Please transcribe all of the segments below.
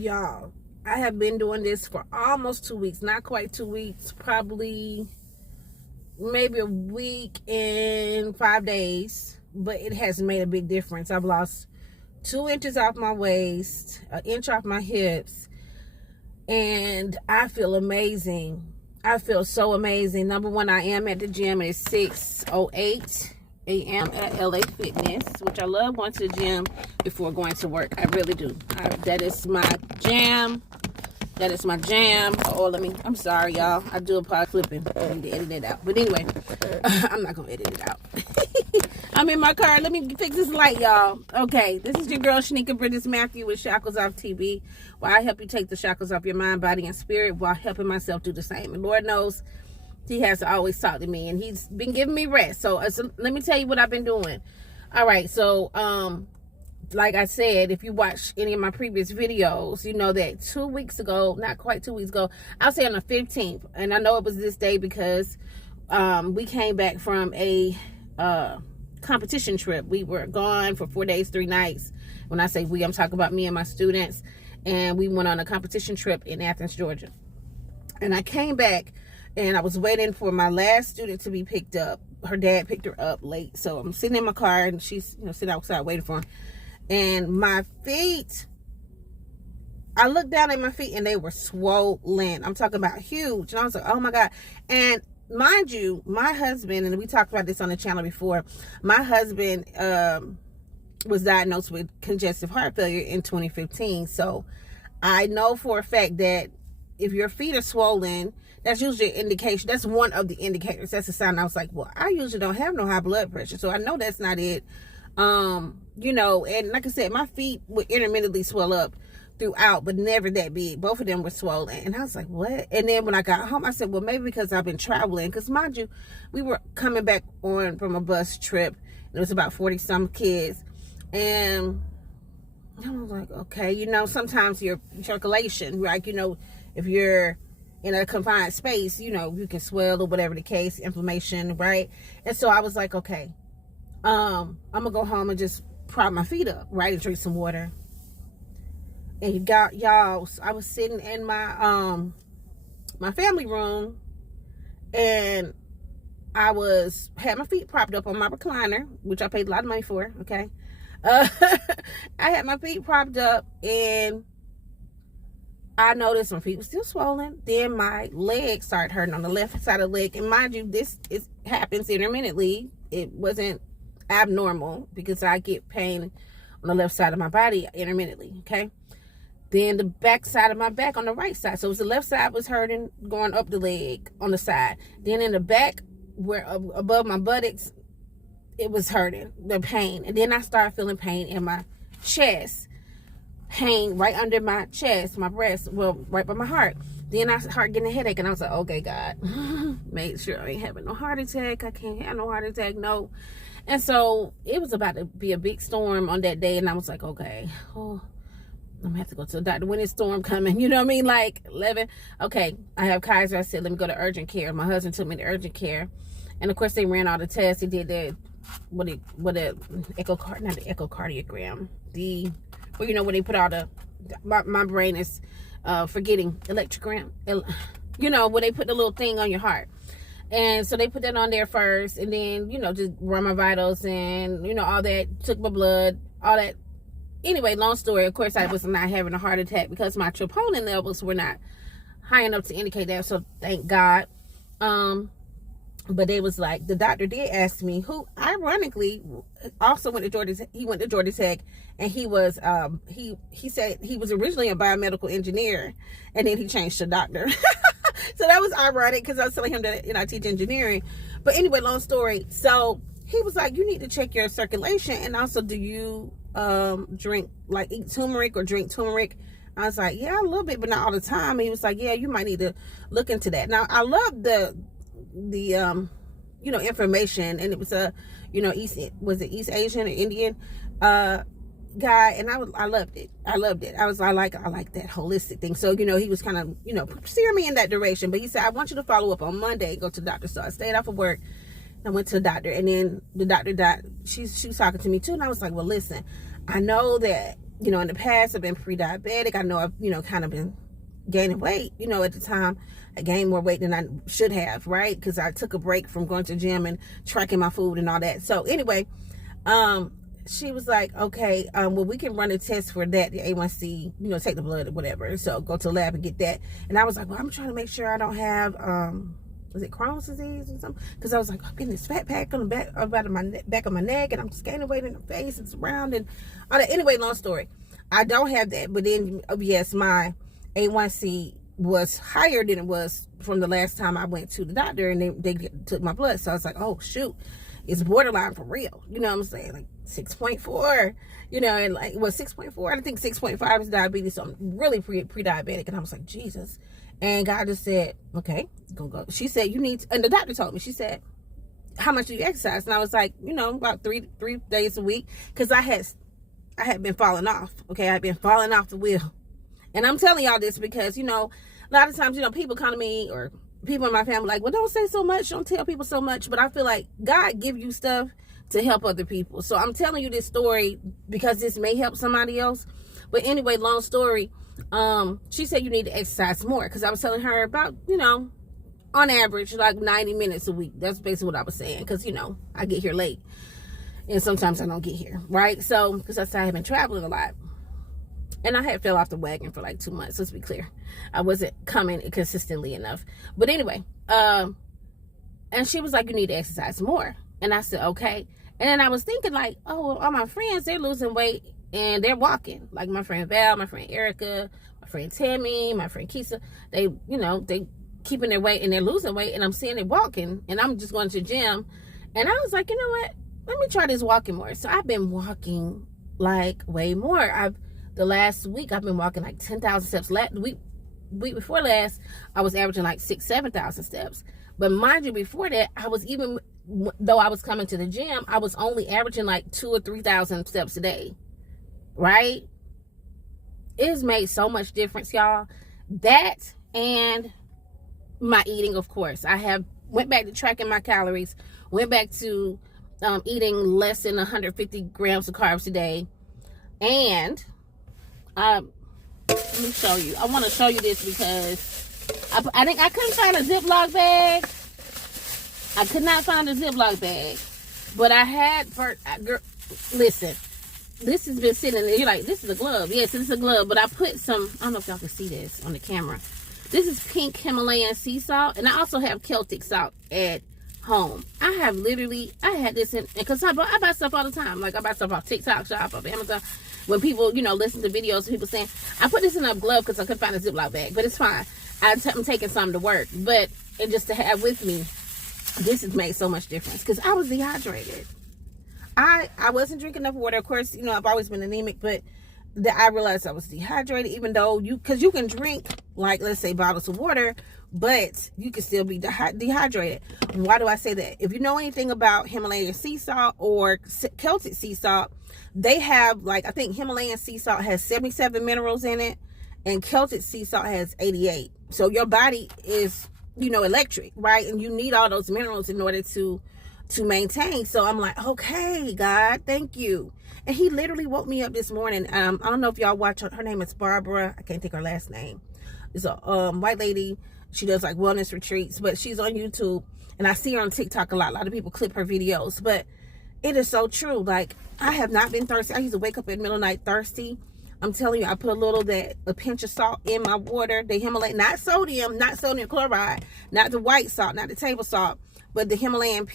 Y'all, I have been doing this for almost 2 weeks, not quite 2 weeks, probably maybe a week and 5 days, but it has made a big difference. I've lost 2 inches off my waist, an inch off my hips, and I feel amazing. I feel so amazing. Number one, I am at the gym. It's 6:08 a.m. at LA Fitness, which I love going to the gym before going to work. I really do. That is my jam. That is my jam. I'm sorry, y'all. I do a pod flipping. I need to edit it out. But anyway, I'm not going to edit it out. I'm in my car. Let me fix this light, y'all. Okay, this is your girl, Shanika Bridges Matthew with Shackles Off TV, where I help you take the shackles off your mind, body, and spirit while helping myself do the same. And Lord knows, He has to always talk to me, and He's been giving me rest. So let me tell you what I've been doing. All right, so like I said, if you watch any of my previous videos, you know that 2 weeks ago, not quite 2 weeks ago, I'll say on the 15th, and I know it was this day because we came back from a competition trip. We were gone for 4 days, 3 nights. When I say we, I'm talking about me and my students, and we went on a competition trip in Athens, Georgia. And I came back, and I was waiting for my last student to be picked up. Her dad picked her up late, so I'm sitting in my car, and she's sitting outside waiting for him. And my feet, I looked down at my feet and they were swollen. I'm talking about huge. And I was like, oh my God. And mind you, my husband, and we talked about this on the channel before, my husband was diagnosed with congestive heart failure in 2015. So I know for a fact that if your feet are swollen, that's usually an indication. That's one of the indicators. That's a sign. I was like, well, I usually don't have no high blood pressure, so I know that's not it. And like I said, my feet would intermittently swell up throughout, but never that big. Both of them were swollen. And I was like, what? And then when I got home, I said, well, maybe because I've been traveling. Because mind you, we were coming back from a bus trip. There was about 40 some kids. And I was like, okay, sometimes your circulation, like, if you're in a confined space, you can swell or whatever the case, inflammation, right? And so I was like, okay, I'm gonna go home and just prop my feet up, right, and drink some water. And y'all, I was sitting in my my family room, and I had my feet propped up on my recliner, which I paid a lot of money for. Okay, I had my feet propped up, and I noticed my feet were still swollen. Then my legs started hurting on the left side of the leg, and mind you, this happens intermittently. It wasn't abnormal because I get pain on the left side of my body intermittently. Okay, then the back side of my back on the right side, so it was the left side was hurting going up the leg on the side, then in the back where above my buttocks it was hurting, the pain. And then I started feeling pain in my chest, pain right under my chest, my breast, well, right by my heart. Then I started getting a headache, and I was like, okay, God, make sure I ain't having no heart attack. I can't have no heart attack, no. And so it was about to be a big storm on that day, and I was like, okay, I'm gonna have to go to the doctor when it's storm coming, you know what I mean, like 11. Okay, I have Kaiser. I said, let me go to urgent care. My husband took me to urgent care, and of course they ran all the tests. They did the not the echocardiogram, where they put all my brain is forgetting electrogram, where they put the little thing on your heart. And so they put that on there first, and then, just run my vitals and, all that, took my blood, all that. Anyway, long story, of course, I was not having a heart attack because my troponin levels were not high enough to indicate that, so thank God. But they was like, the doctor did ask me, who ironically also went to Georgia Tech, and he was, he said he was originally a biomedical engineer, and then he changed to doctor. So that was ironic because I was telling him that I teach engineering. But anyway, long story. So he was like, you need to check your circulation, and also, do you eat turmeric or drink turmeric? I was like, yeah, a little bit, but not all the time. And he was like, yeah, you might need to look into that. Now, I love the information, and it was East Asian or Indian guy, and I loved it. I like that holistic thing. So he was kind of steering me in that direction. But he said, I want you to follow up on Monday, go to the doctor. So I stayed off of work. I went to the doctor, and then the doctor she was talking to me too, and I was like, well, listen, I know that you know, in the past, I've been pre-diabetic. I know I've, you know, kind of been gaining weight. You know, at the time, I gained more weight than I should have, right? Because I took a break from going to the gym and tracking my food and all that. So anyway, she was like, okay, well, we can run a test for that, the A1C, you know, take the blood or whatever. So go to the lab and get that. And I was like, well, I'm trying to make sure I don't have, was it Crohn's disease or something? Because I was like, I'm getting this fat pack on the back of my neck, and I'm just gaining weight in the face and around and all that. Anyway, long story. I don't have that, but then, yes, my A1C was higher than it was from the last time I went to the doctor, and they took my blood. So I was like, oh, shoot, it's borderline for real. You know what I'm saying? Like 6.4, you know, and like, well, 6.4, I think 6.5 is diabetes. So I'm really pre-diabetic. And I was like, Jesus. And God just said, okay, go. She said, you need to, and the doctor told me, she said, how much do you exercise? And I was like, you know, about three days a week. Because I had been falling off. Okay, I had been falling off the wheel. And I'm telling y'all this because, you know, a lot of times, you know, people come to me or people in my family like, well, don't say so much. Don't tell people so much. But I feel like God give you stuff to help other people. So I'm telling you this story because this may help somebody else. But anyway, long story. She said you need to exercise more because I was telling her about, you know, on average, like 90 minutes a week. That's basically what I was saying because, you know, I get here late and sometimes I don't get here, right? So, because I have been traveling a lot and I had fell off the wagon for like 2 months. Let's be clear. I wasn't coming consistently enough. But anyway, and she was like, you need to exercise more. And I said, okay. And then I was thinking like, oh, well, all my friends, they're losing weight and they're walking. Like my friend Val, my friend Erica, my friend Tammy, my friend Keisha. They, you know, they keeping their weight and they're losing weight. And I'm seeing it walking. And I'm just going to the gym. And I was like, you know what? Let me try this walking more. So I've been walking like way more. The last week, I've been walking like 10,000 steps. Week before last, I was averaging like 7,000 steps. But mind you, before that, I was even, though I was coming to the gym, I was only averaging like 2,000 or 3,000 steps a day. Right? It's made so much difference, y'all. That and my eating, of course. I went back to tracking my calories, went back to eating less than 150 grams of carbs a day. And let me show you. I want to show you this because I couldn't find a Ziploc bag. I could not find a Ziploc bag. But I had, listen, this has been sitting there. You're like, this is a glove. Yes, this is a glove. But I put some, I don't know if y'all can see this on the camera. This is pink Himalayan sea salt. And I also have Celtic salt at home. I had this in, because I buy stuff all the time. Like I buy stuff off TikTok shop, off Amazon. When people, you know, listen to videos, people saying, I put this in a glove because I couldn't find a Ziploc bag. But it's fine. I'm taking some to work. But, and just to have with me, this has made so much difference. Because I was dehydrated. I wasn't drinking enough water. Of course, you know, I've always been anemic. But I realized I was dehydrated. Even though because you can drink, like, let's say, bottles of water, but you can still be dehydrated. Why do I say that? If you know anything about Himalayan sea salt or Celtic sea salt, they have, like, I think Himalayan sea salt has 77 minerals in it, and Celtic sea salt has 88. So your body is, you know, electric, right? And you need all those minerals in order to maintain. So I'm like, okay, God, thank you. And he literally woke me up this morning. I don't know if y'all watch her name is Barbara. I can't think her last name. It's a white lady. She does like wellness retreats, but she's on YouTube, and I see her on TikTok a lot. A lot of people clip her videos, but it is so true. Like, I have not been thirsty. I used to wake up in the middle of the night thirsty. I'm telling you, I put a pinch of salt in my water. The Himalayan, not sodium chloride, not the white salt, not the table salt, but the Himalayan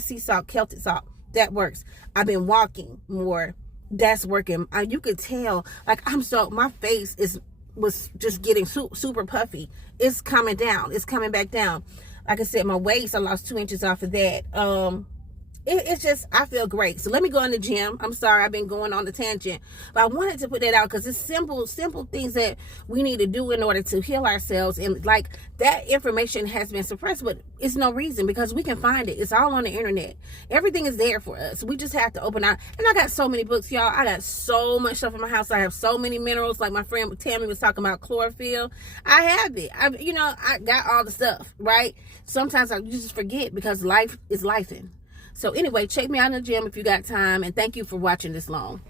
sea salt, Celtic salt. That works. I've been walking more. That's working. You could tell, like, my face was just getting super puffy. It's coming down. It's coming back down. Like I said, my waist, I lost 2 inches off of that. It's just, I feel great. So let me go in the gym. I'm sorry, I've been going on the tangent, but I wanted to put that out because it's simple things that we need to do in order to heal ourselves. And like, that information has been suppressed, but it's no reason because we can find it. It's all on the internet. Everything is there for us. We just have to open our, and I got so many books, y'all. I got so much stuff in my house. I have so many minerals. Like my friend Tammy was talking about chlorophyll. I have it. I got all the stuff, right? Sometimes I just forget because life is lifing. So anyway, check me out in the gym if you got time. And thank you for watching this long.